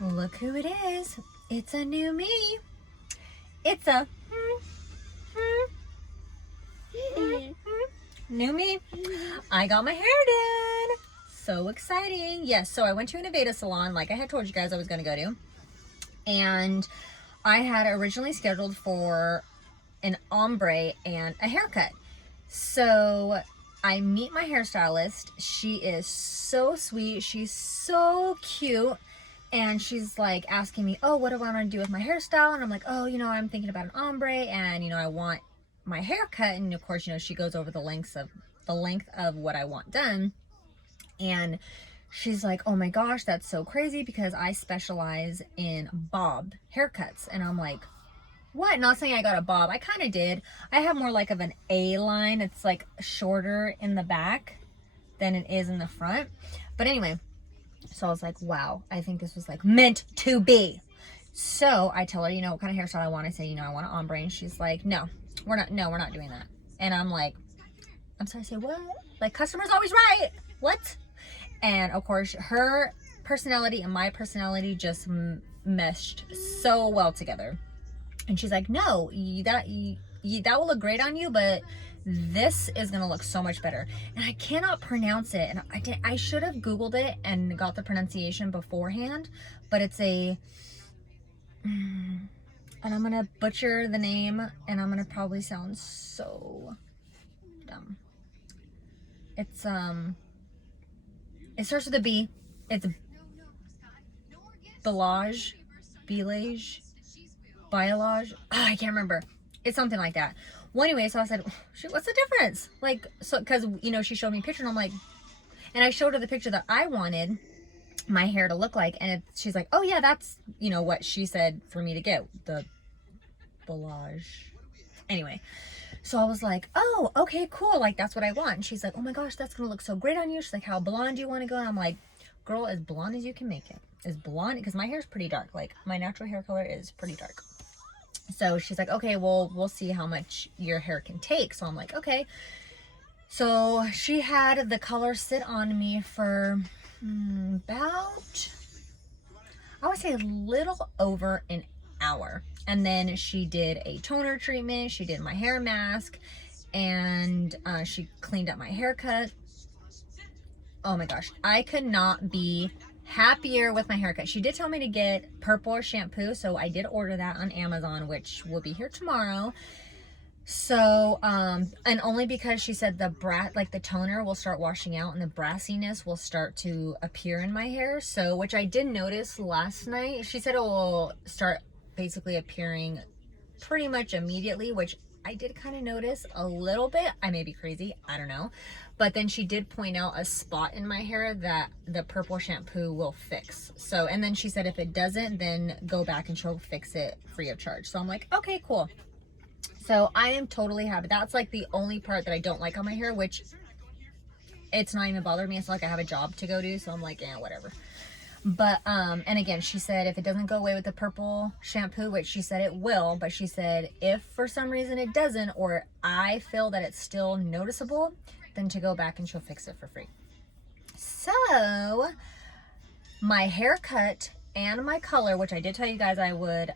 Look who it is. It's a new me. It's a new me. I got my hair done. So exciting. Yes, so I went to an Aveda Salon like I had told you guys I was going to go to. And I had originally scheduled for an ombre and a haircut. So I meet my hairstylist. She is so sweet. She's so cute. And she's like asking me, oh, what do I want to do with my hairstyle? And I'm like, oh, I'm thinking about an ombre and, I want my hair cut. And of course, she goes over the length of what I want done. And she's like, oh my gosh, that's so crazy because I specialize in bob haircuts. And I'm like, what? Not saying I got a bob. I kind of did. I have more like of an A line. It's like shorter in the back than it is in the front. But anyway, so I was like, wow, I think this was like meant to be. So I tell her, what kind of hairstyle I want. I say, I want an ombre. And she's like, no, we're not doing that. And I'm like, I'm sorry, say what? Like, customer's always right. What? And of course, her personality and my personality just meshed so well together. And she's like, no, that will look great on you, but this is going to look so much better. And I cannot pronounce it. And I should have Googled it and got the pronunciation beforehand, but it's and I'm going to butcher the name and I'm going to probably sound so dumb. It's, it starts with a B. It's Balayage. Balayage. I can't remember. It's something like that. Well, anyway, so I said, shoot, what's the difference? Like, so, because, she showed me a picture and I'm like, and I showed her the picture that I wanted my hair to look like. And she's like, oh yeah, that's, what she said for me to get, the Balayage. Anyway, so I was like, oh, okay, cool. Like, that's what I want. And she's like, oh my gosh, that's going to look so great on you. She's like, how blonde do you want to go? And I'm like, girl, as blonde as you can make it. As blonde, because my hair is pretty dark. Like, my natural hair color is pretty dark. So she's like, okay, well, we'll see how much your hair can take. So I'm like, okay. So she had the color sit on me for about, I would say a little over an hour. And then she did a toner treatment. She did my hair mask and she cleaned up my haircut. Oh my gosh. I could not be happier with my haircut. She did tell me to get purple shampoo, so I did order that on Amazon, which will be here tomorrow. So and only because she said the toner will start washing out and the brassiness will start to appear in my hair. So, which I did notice last night. She said it will start basically appearing pretty much immediately, which I did kind of notice a little bit. I may be crazy, I don't know. But then she did point out a spot in my hair that the purple shampoo will fix. So, and then she said if it doesn't, then go back and she'll fix it free of charge. So I'm like, okay, cool. So I am totally happy. That's like the only part that I don't like on my hair, which it's not even bothering me. It's like I have a job to go to. So I'm like, yeah, whatever. But, and again, she said if it doesn't go away with the purple shampoo, which she said it will, but she said if for some reason it doesn't, or I feel that it's still noticeable, then to go back and she'll fix it for free. So my haircut and my color, which I did tell you guys I would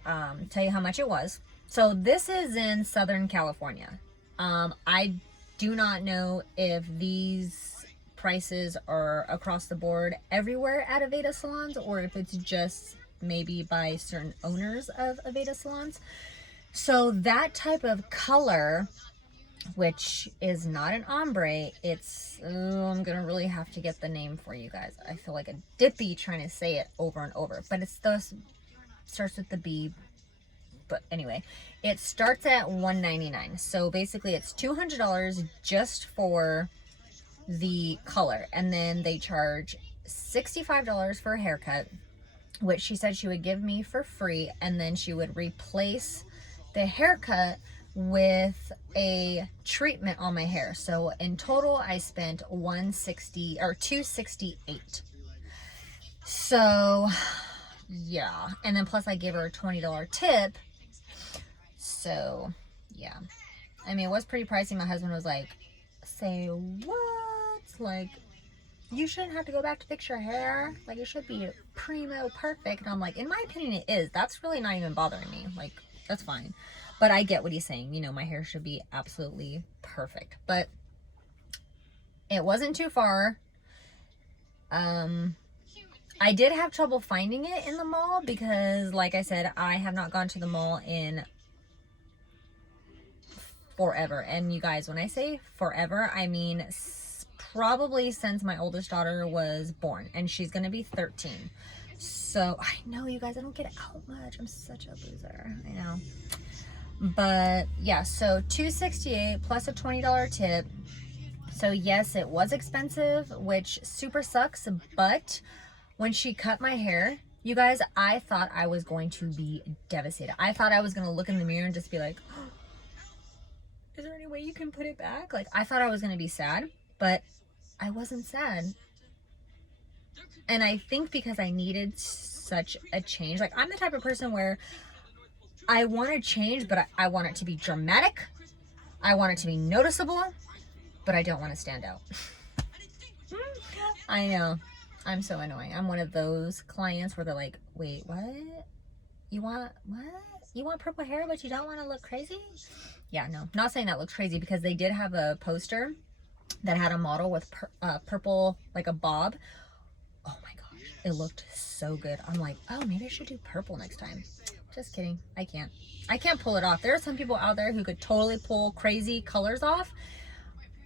tell you how much it was. So this is in Southern California. I do not know if these prices are across the board everywhere at Aveda salons or if it's just maybe by certain owners of Aveda salons. So that type of color, which is not an ombre, it's, I'm gonna really have to get the name for you guys. I feel like a dippy trying to say it over and over, but it's those, starts with the B. But anyway, it starts at $199. So basically it's $200 just for the color, and then they charge $65 for a haircut, which she said she would give me for free, and then she would replace the haircut with a treatment on my hair. So in total I spent $268. So yeah, and then plus I gave her a $20 tip. So yeah, I mean, it was pretty pricey. My husband was like, say what? Like, you shouldn't have to go back to fix your hair. Like, it should be primo perfect. And I'm like, in my opinion, it is. That's really not even bothering me. Like, that's fine. But I get what he's saying. You know, my hair should be absolutely perfect. But it wasn't too far. I did have trouble finding it in the mall because, like I said, I have not gone to the mall in forever. And you guys, when I say forever, I mean probably since my oldest daughter was born, and she's gonna be 13. So I know, you guys, I don't get out much. I'm such a loser, I know. But yeah, so $268 plus a $20 tip. So yes, it was expensive, which super sucks. But when she cut my hair, you guys, I thought I was going to be devastated. I thought I was gonna look in the mirror and just be like, oh, is there any way you can put it back? Like, I thought I was gonna be sad, but I wasn't sad. And I think because I needed such a change, like, I'm the type of person where I want to change, but I want it to be dramatic. I want it to be noticeable, but I don't want to stand out. I know. I'm so annoying. I'm one of those clients where they're like, wait, what? You want, what? You want purple hair, but you don't want to look crazy? Yeah, no. Not saying that looks crazy, because they did have a poster that had a model with purple, like a bob. Oh my gosh, it looked so good. I'm like, oh, maybe I should do purple next time. Just kidding. I can't pull it off. There are some people out there who could totally pull crazy colors off.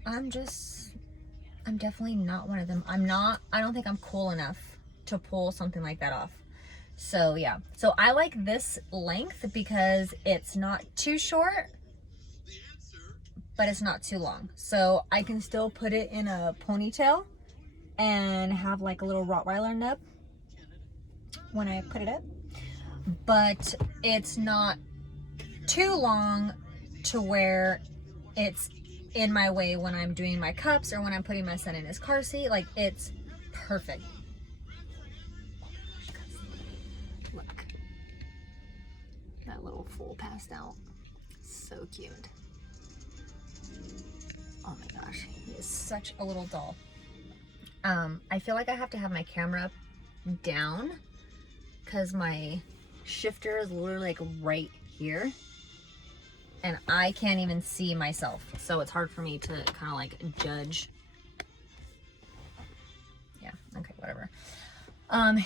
I'm definitely not one of them. I don't think I'm cool enough to pull something like that off. So yeah, so I like this length because it's not too short, but it's not too long. So I can still put it in a ponytail and have like a little Rottweiler nub when I put it up. But it's not too long to where it's in my way when I'm doing my cups or when I'm putting my son in his car seat. Like, it's perfect. Look, that little fool passed out. So cute. Oh my gosh, he is such a little doll. I feel like I have to have my camera down because my shifter is literally like right here, and I can't even see myself, so it's hard for me to kind of like judge. Yeah, okay, whatever.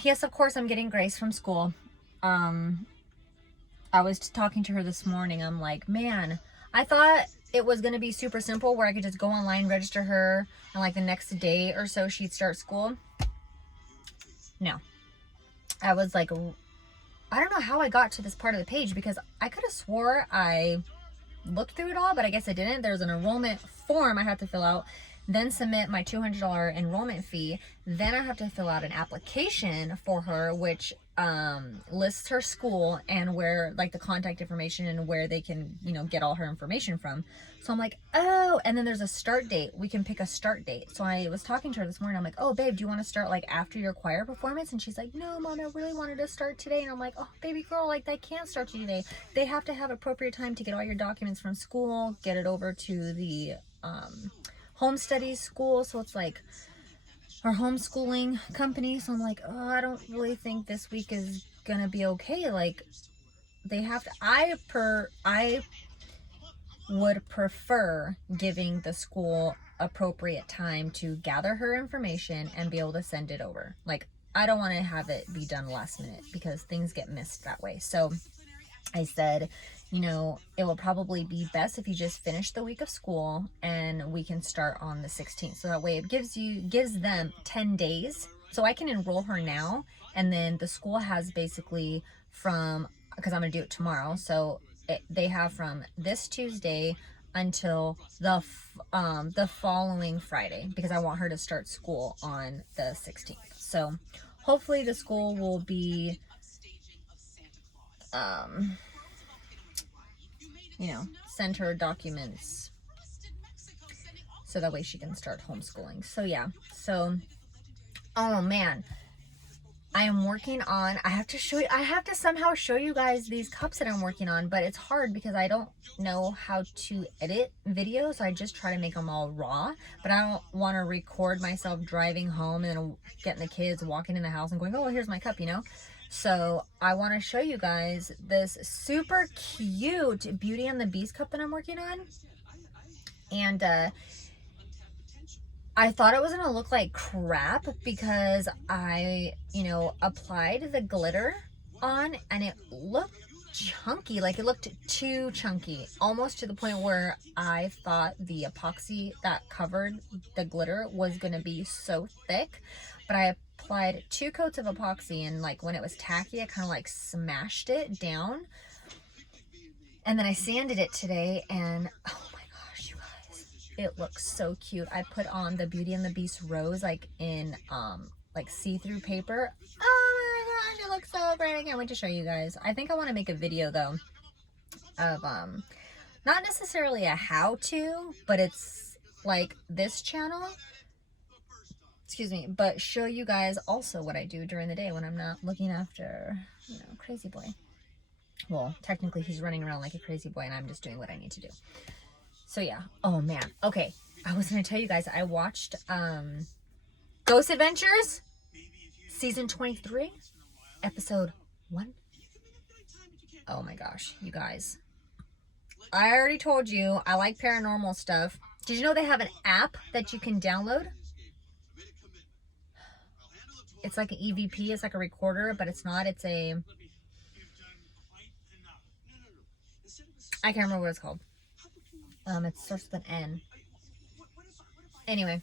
Yes, of course I'm getting Grace from school. I was talking to her this morning. I'm like, man, I thought it was going to be super simple where I could just go online, register her, and like the next day or so she'd start school. No. I was like, I don't know how I got to this part of the page, because I could have swore I looked through it all, but I guess I didn't. There's an enrollment form I have to fill out, then submit my $200 enrollment fee. Then I have to fill out an application for her, which lists her school and where, like, the contact information and where they can, you know, get all her information from. So I'm like, oh, and then there's a start date. We can pick a start date. So I was talking to her this morning. I'm like, oh, babe, do you want to start like after your choir performance? And she's like, no, Mom, I really wanted to start today. And I'm like, oh, baby girl, like, they can't start today. They have to have appropriate time to get all your documents from school, get it over to the home studies school. So it's like our homeschooling company. So I'm like, oh, I don't really think this week is gonna be okay. Like, they have to, I would prefer giving the school appropriate time to gather her information and be able to send it over. Like, I don't want to have it be done last minute, because things get missed that way. So I said, you know, it will probably be best if you just finish the week of school and we can start on the 16th. So that way it gives them 10 days. So I can enroll her now, and then the school has basically from, because I'm going to do it tomorrow. So they have from this Tuesday until the following Friday, because I want her to start school on the 16th. So hopefully the school will be, you know, send her documents so that way she can start homeschooling. So yeah, so, oh man, I am working on, I have to somehow show you guys these cups that I'm working on, but it's hard because I don't know how to edit videos. So I just try to make them all raw, but I don't want to record myself driving home and then getting the kids, walking in the house and going, oh, here's my cup, you know? So I want to show you guys this super cute Beauty and the Beast cup that I'm working on. And, I thought it was going to look like crap because I, you know, applied the glitter on and it looked chunky. Like it looked too chunky, almost to the point where I thought the epoxy that covered the glitter was going to be so thick. But I applied 2 coats of epoxy and like when it was tacky, I kind of like smashed it down. And then I sanded it today and oh my gosh, you guys, it looks so cute. I put on the Beauty and the Beast rose like in like see-through paper. Oh my gosh, it looks so great. I can't wait to show you guys. I think I want to make a video though of not necessarily a how-to, but it's like this channel, excuse me, but show you guys also what I do during the day when I'm not looking after, you know, crazy boy. Well, technically he's running around like a crazy boy and I'm just doing what I need to do. So yeah. Oh man. Okay. I was going to tell you guys, I watched Ghost Adventures season 23, episode 1. Oh my gosh, you guys. I already told you I like paranormal stuff. Did you know they have an app that you can download? It's like an EVP, it's like a recorder, but it's not. It's a, I can't remember what it's called. It starts with an N. Anyway,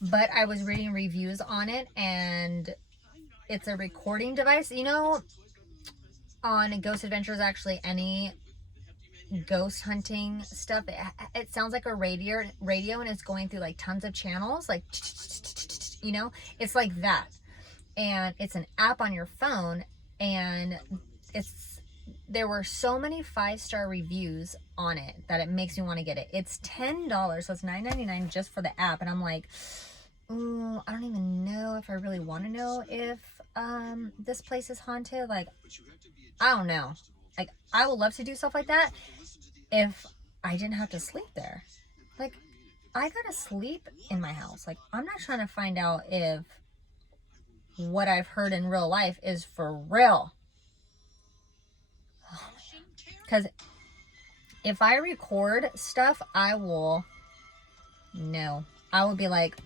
but I was reading reviews on it, and it's a recording device. You know, on Ghost Adventures, actually, any ghost hunting stuff, it sounds like a radio, and it's going through like tons of channels, like, you know, it's like that. And it's an app on your phone, and there were so many 5-star reviews on it that it makes me want to get it. It's $10, so it's $9.99 just for the app. And I'm like, ooh, I don't even know if I really want to know if this place is haunted. Like, I don't know. Like, I would love to do stuff like that if I didn't have to sleep there. Like, I gotta sleep in my house. Like, I'm not trying to find out if what I've heard in real life is for real. Because if I record stuff, I will know. I will be like,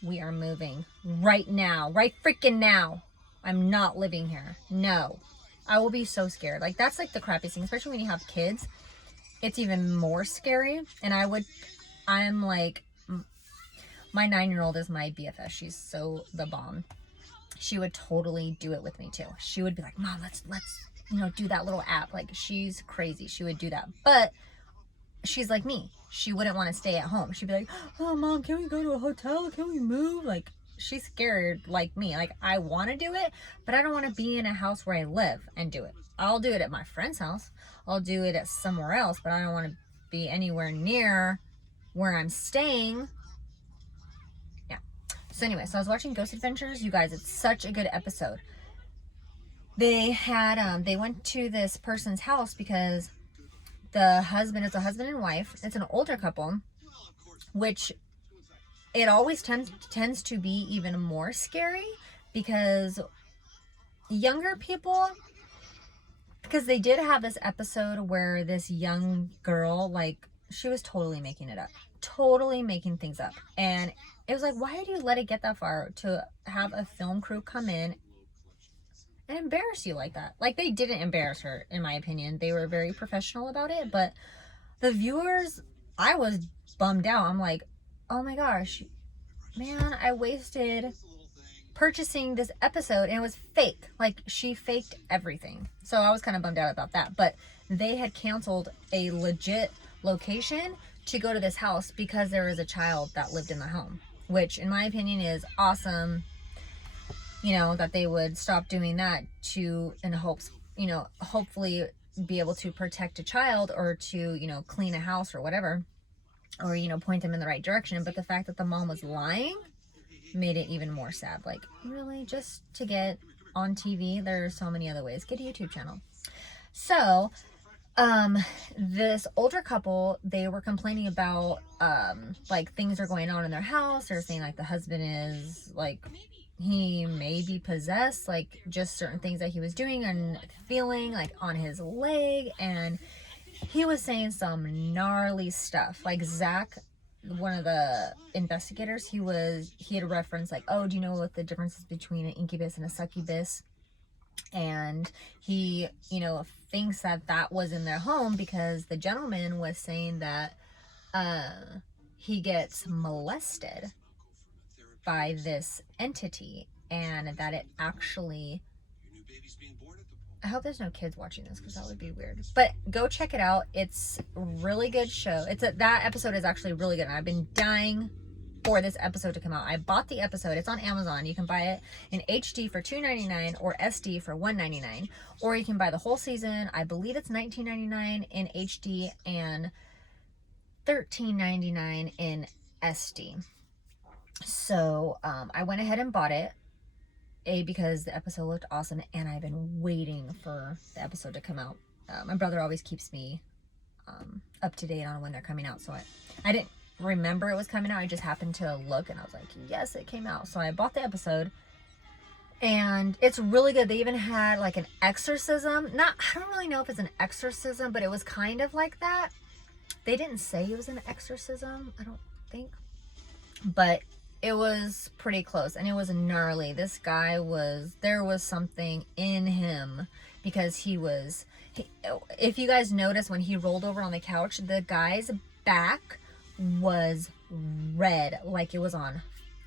we are moving right now, right freaking now. I'm not living here. No. I will be so scared. Like, that's like the crappiest thing, especially when you have kids. It's even more scary. And I'm like, my 9-year-old is my BFF. She's so the bomb. She would totally do it with me too. She would be like, Mom, let's you know, do that little app. Like, she's crazy. She would do that. But she's like me. She wouldn't want to stay at home. She'd be like, oh, Mom, can we go to a hotel? Can we move? Like, she's scared like me. Like, I want to do it, but I don't want to be in a house where I live and do it. I'll do it at my friend's house. I'll do it at somewhere else, but I don't want to be anywhere near where I'm staying. Yeah. So anyway, so I was watching Ghost Adventures. You guys, it's such a good episode. They went to this person's house because the husband is a husband and wife. It's an older couple, which it always tends to be even more scary because younger people, because they did have this episode where this young girl, like, she was totally making it up, totally making things up. And it was like, why do you let it get that far to have a film crew come in and embarrass you like that? Like, they didn't embarrass her, in my opinion. They were very professional about it, but the viewers, I was bummed out. I'm like, oh my gosh, man, I wasted purchasing this episode and it was fake. Like, she faked everything. So I was kind of bummed out about that, but they had canceled a legit location to go to this house because there was a child that lived in the home, which in my opinion is awesome. You know, that they would stop doing that to, in hopes, you know, hopefully be able to protect a child or to, you know, clean a house or whatever, or, you know, point them in the right direction. But the fact that the mom was lying, made it even more sad. Like, really, just to get on TV? There are so many other ways. Get a YouTube channel. So, this older couple, they were complaining about, like, things are going on in their house. They're saying, like, the husband is, like, he may be possessed, like, just certain things that he was doing and feeling, like, on his leg, and he was saying some gnarly stuff. Like, Zach, one of the investigators, he had referenced, like, oh, do you know what the difference is between an incubus and a succubus? And he, thinks that was in their home because the gentleman was saying that he gets molested by this entity, and that it actually, I hope there's no kids watching this because that would be weird, but go check it out. It's a really good show. That episode is actually really good, and I've been dying for this episode to come out. I bought the episode. It's on Amazon. You can buy it in HD for $2.99 or SD for $1.99, or you can buy the whole season. I believe it's $19.99 in HD and $13.99 in SD. So I went ahead and bought it, because the episode looked awesome, and I've been waiting for the episode to come out. My brother always keeps me up to date on when they're coming out, so I didn't remember it was coming out. I just happened to look, and I was like, yes, it came out. So I bought the episode, and it's really good. They even had like an exorcism. I don't really know if it's an exorcism, but it was kind of like that. They didn't say it was an exorcism, I don't think, but it was pretty close, and it was gnarly. This guy there was something in him, because if you guys notice, when he rolled over on the couch, the guy's back was red, like it was on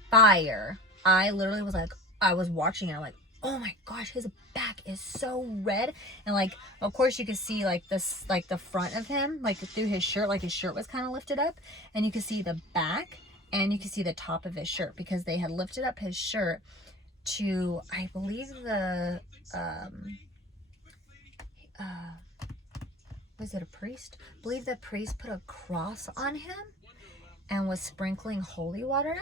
fire. I literally was like, I was watching it, I'm like, oh my gosh, his back is so red. And like, of course you could see like this, like the front of him, like through his shirt, like his shirt was kind of lifted up, and you could see the back, and you could see the top of his shirt, because they had lifted up his shirt to, I believe was it a priest? I believe the priest put a cross on him and was sprinkling holy water.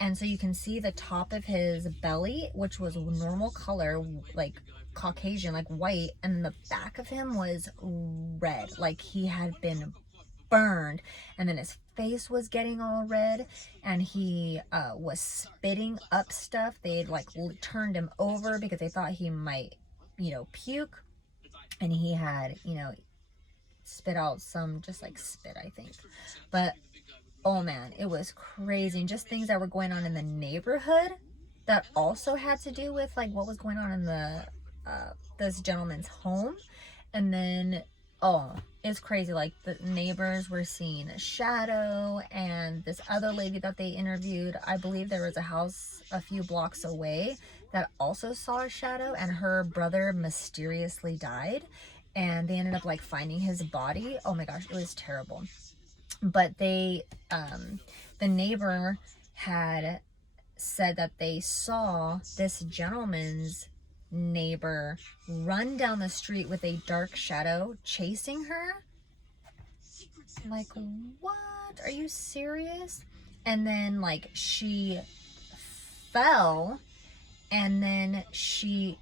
And so you can see the top of his belly, which was normal color, like Caucasian, like white, and the back of him was red, like he had been burned. And then his face was getting all red, and he was spitting up stuff. They had like turned him over because they thought he might, puke, and he had, spit out some, just like spit, I think. But oh man, it was crazy. And just things that were going on in the neighborhood that also had to do with like what was going on in the this gentleman's home. And then it's crazy, like the neighbors were seeing a shadow, and this other lady that they interviewed, I believe there was a house a few blocks away that also saw a shadow, and her brother mysteriously died, and they ended up like finding his body. Oh my gosh, it was terrible. But they the neighbor had said that they saw this gentleman's neighbor run down the street with a dark shadow chasing her. I'm like, what? Are you serious? And then like she fell, and then she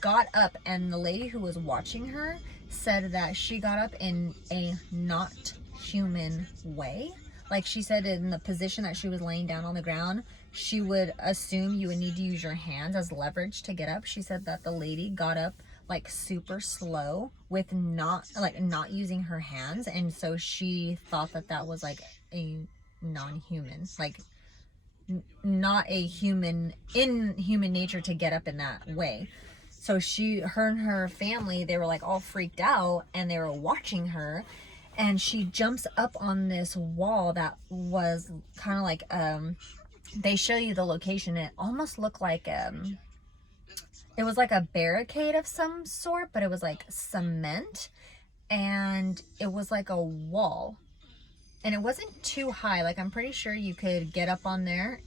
got up, and the lady who was watching her said that she got up in a not human way. Like, she said in the position that she was laying down on the ground, she would assume you would need to use your hands as leverage to get up. She said that the lady got up like super slow with not using her hands, and so she thought that was like a non-human, like not a human, in human nature to get up in that way. So her and her family, they were like all freaked out, and they were watching her, and she jumps up on this wall that was kind of like, they show you the location. It almost looked like, it was like a barricade of some sort, but it was like cement, and it was like a wall, and it wasn't too high. Like, I'm pretty sure you could get up on there.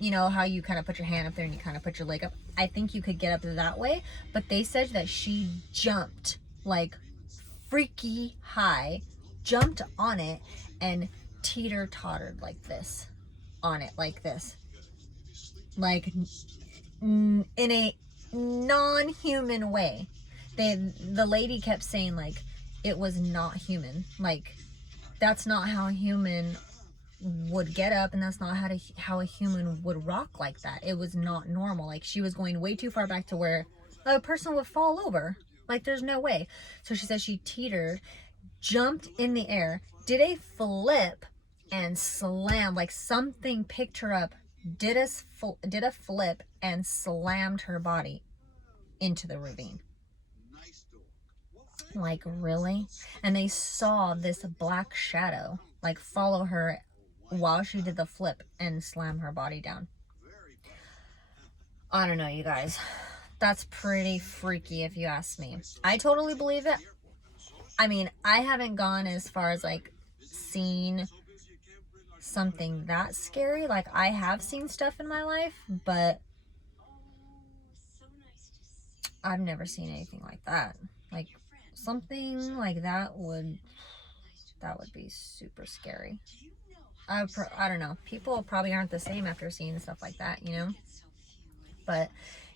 You know how you kind of put your hand up there and you kind of put your leg up? I think you could get up that way, but they said that she jumped like freaky high, jumped on it, and teeter-tottered like this. on it like this. Like, in a non-human way. The lady kept saying, like, it was not human. Like, that's not how a human would get up, and that's not how a human would rock like that. It was not normal. Like, she was going way too far back to where a person would fall over. Like, there's no way. So she said she teetered, jumped in the air, did a flip, and slammed. Like, something picked her up, did a flip, and slammed her body into the ravine. Like, really? And they saw this black shadow, like, follow her while she did the flip and slam her body down. I don't know, you guys. That's pretty freaky if you ask me. I totally believe it. I mean, I haven't gone as far as, like, seen something that scary. Like, I have seen stuff in my life, but I've never seen anything like that. Like, something like that would be super scary. I don't know. People probably aren't the same after seeing stuff like that, you know? But,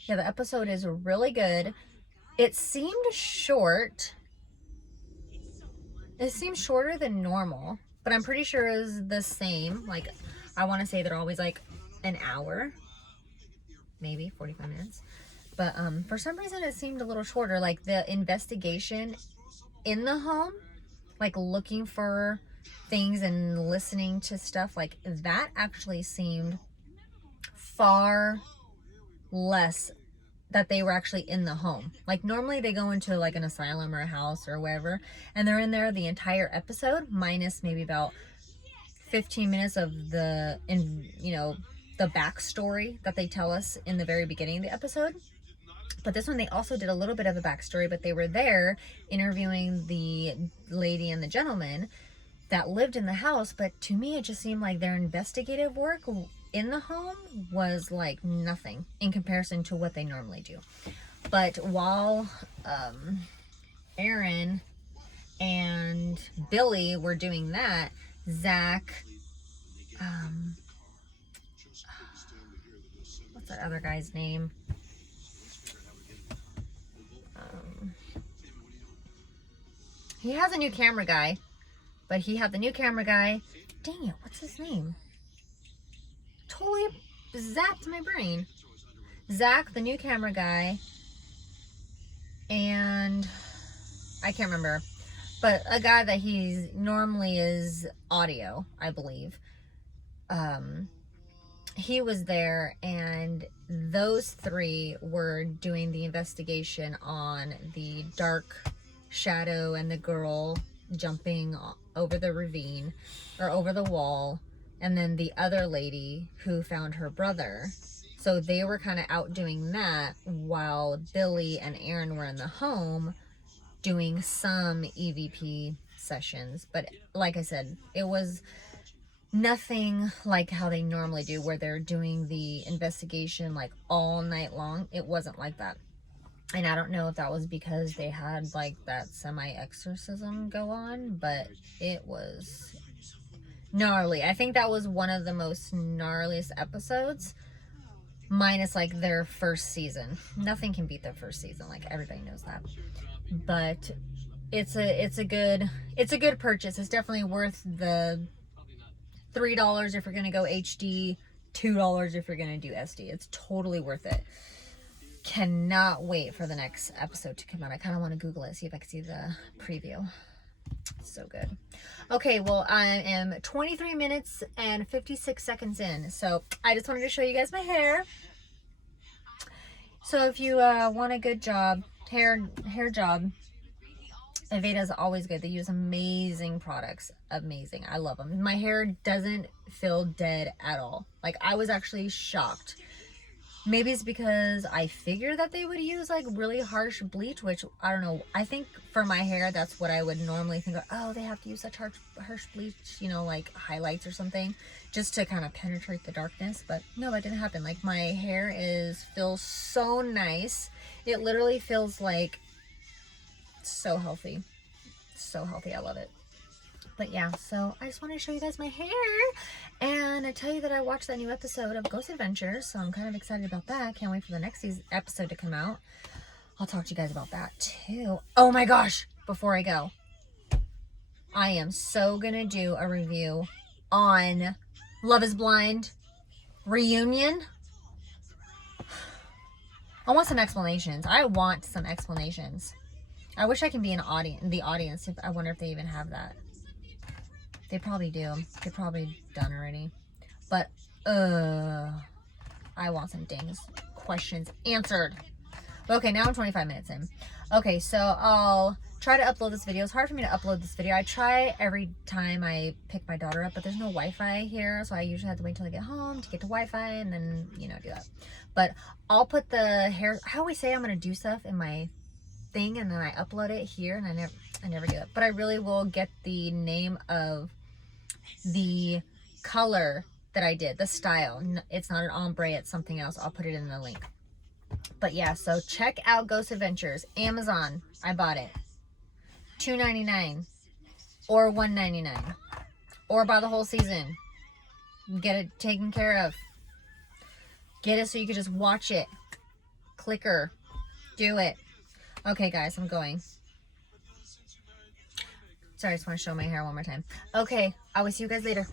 yeah, the episode is really good. It seemed short. It seemed shorter than normal, but I'm pretty sure it was the same. Like, I want to say they're always, like, an hour. Maybe 45 minutes. But for some reason, it seemed a little shorter. Like, the investigation in the home, like, looking for things and listening to stuff, like, that actually seemed far less that they were actually in the home. Like, normally they go into, like, an asylum or a house or wherever, and they're in there the entire episode, minus maybe about 15 minutes of the backstory that they tell us in the very beginning of the episode. But this one, they also did a little bit of a backstory, but they were there interviewing the lady and the gentleman that lived in the house. But to me, it just seemed like their investigative work in the home was like nothing in comparison to what they normally do. But while Aaron and Billy were doing that, Zach, what's that other guy's name? He has a new camera guy, but he had the new camera guy. Dang it, what's his name? Totally zapped my brain. Zach, the new camera guy, and I can't remember, but a guy that he normally is audio, I believe. He was there, and those three were doing the investigation on the dark shadow and the girl jumping over the ravine or over the wall, and then the other lady who found her brother. So they were kind of out doing that while Billy and Aaron were in the home doing some EVP sessions. But like I said, it was nothing like how they normally do, where they're doing the investigation like all night long. It wasn't like that. And I don't know if that was because they had like that semi-exorcism go on, but it was gnarly. I think that was one of the most gnarliest episodes, minus like their first season. Nothing can beat their first season, like everybody knows that. But it's a good purchase. It's definitely worth the $3 if you're gonna go HD, $2 if you're gonna do SD. It's totally worth it. Cannot wait for the next episode to come out. I kind of want to Google it, see if I can see the preview. So good. Okay, well, I am 23 minutes and 56 seconds in, so I just wanted to show you guys my hair. So if you want a good job, hair job, Aveda is always good. They use amazing products. Amazing. I love them. My hair doesn't feel dead at all. Like, I was actually shocked. Maybe it's because I figured that they would use like really harsh bleach, which I don't know. I think for my hair, that's what I would normally think of. Oh, they have to use such harsh bleach, you know, like highlights or something, just to kind of penetrate the darkness. But no, that didn't happen. Like, my hair feels so nice. It literally feels like so healthy. So healthy. I love it. But yeah, so I just wanted to show you guys my hair. And I tell you that I watched that new episode of Ghost Adventures. So I'm kind of excited about that. Can't wait for the next episode to come out. I'll talk to you guys about that too. Oh my gosh. Before I go, I am so going to do a review on Love is Blind reunion. I want some explanations. I wish I can be in the audience. I wonder if they even have that. They probably do. They're probably done already. But, I want some questions answered. Okay, now I'm 25 minutes in. Okay, so I'll try to upload this video. It's hard for me to upload this video. I try every time I pick my daughter up, but there's no Wi-Fi here, so I usually have to wait till I get home to get to Wi-Fi and then, do that. But I'll put the hair... I always say I'm going to do stuff in my thing, and then I upload it here, and I never do it. But I really will get the name of the color that I did, the style. It's not an ombre, it's something else. I'll put it in the link. But yeah, so check out Ghost Adventures. Amazon, I bought it. $2.99 or $1.99, or buy the whole season. Get it taken care of. Get it so you can just watch it. Clicker. Do it. Okay, guys, I'm going. Sorry, I just want to show my hair one more time. Okay, I will see you guys later.